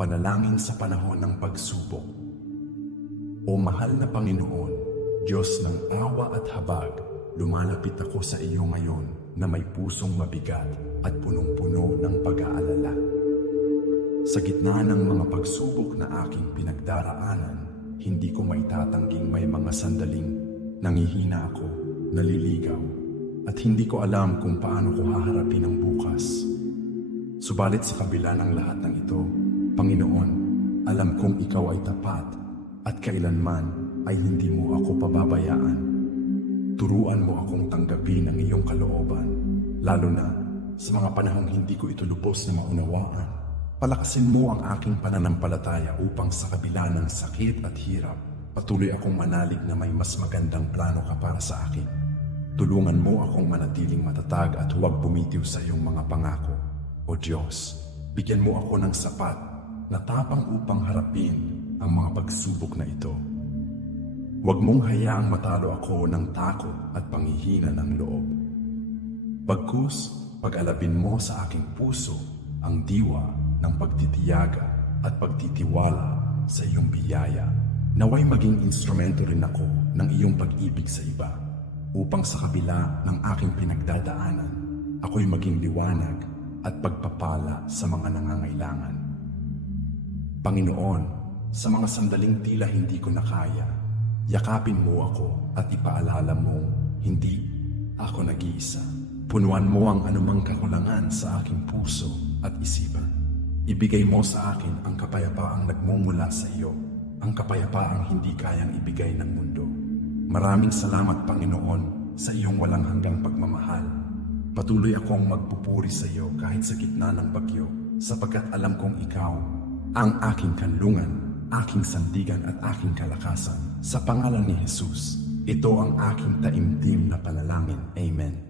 Panalangin sa panahon ng pagsubok. O mahal na Panginoon, Diyos ng awa at habag, lumalapit ako sa iyo ngayon na may pusong mabigat at punong-puno ng pag-aalala. Sa gitna ng mga pagsubok na aking pinagdaraanan, hindi ko maitatangking may mga sandaling nangihina ako, naliligaw, at hindi ko alam kung paano ko haharapin ang bukas. Subalit sa kabila ng lahat ng ito, Panginoon, alam kong ikaw ay tapat at kailanman ay hindi mo ako pababayaan. Turuan mo akong tanggapin ang iyong kalooban, lalo na sa mga panahong hindi ko ito lubos na maunawaan. Palakasin mo ang aking pananampalataya upang sa kabila ng sakit at hirap, patuloy akong manalig na may mas magandang plano ka para sa akin. Tulungan mo akong manatiling matatag at huwag bumitiw sa iyong mga pangako. O Diyos, bigyan mo ako ng sapat na tapang upang harapin ang mga pagsubok na ito. Huwag mong hayaang matalo ako ng takot at panghihina ng loob. Bagkus, pag-alabin mo sa aking puso ang diwa ng pagtitiyaga at pagtitiwala sa iyong biyaya. Naway maging instrumento rin ako ng iyong pag-ibig sa iba, upang sa kabila ng aking pinagdadaanan, ako'y maging liwanag at pagpapala sa mga nangangailangan. Panginoon, sa mga sandaling tila hindi ko na kaya, yakapin mo ako at ipaalala mo, hindi ako nag-iisa. Punuan mo ang anumang kakulangan sa aking puso at isipan. Ibigay mo sa akin ang kapayapaang nagmumula sa iyo, ang kapayapaang hindi kayang ibigay ng mundo. Maraming salamat, Panginoon, sa iyong walang hanggang pagmamahal. Patuloy akong magpupuri sa iyo kahit sa gitna ng bagyo, sapagkat alam kong ikaw ang aking kanlungan, aking sandigan at aking kalakasan. Sa pangalan ni Jesus, ito ang aking taimtim na panalangin. Amen.